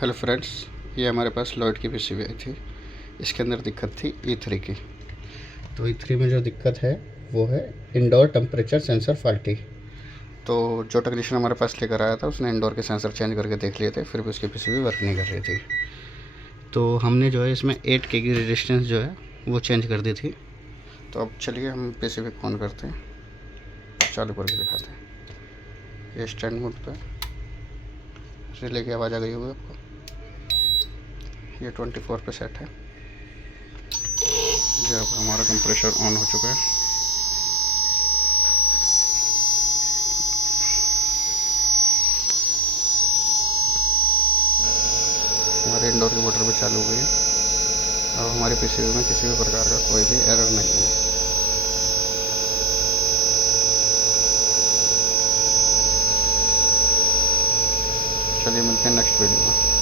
Hello friends, ये हमारे पास Lloyd की पीसीबी आई थी। इसके अंदर दिक्कत थी E3 की। तो E3 में जो दिक्कत है वो है इंडोर टेम्परेचर सेंसर फॉल्टी। तो जो टेक्नीशियन हमारे पास लेकर आया था उसने इंडोर के सेंसर चेंज करके देख लिए थे, फिर भी उसकी पीसीबी वर्क नहीं कर रही थी। तो हमने जो है इसमें 8K की रेजिस्टेंस जो है वो चेंज कर दी थी। तो अब चलिए हम पीसीबी ऑन करते हैं, चालू करके दिखाते हैं। ये स्टैंड मोड पे रिले की आवाज़ आ गई होगी आपको। ये 24 पे सेट है। ये अब हमारा कंप्रेसर ऑन हो चुका है। हमारे इंडोर की मोटर भी चालू हो गई है। अब हमारी पीसीबी में किसी भी प्रकार का कोई भी एरर नहीं है। चलिए मिलते हैं नेक्स्ट वीडियो में।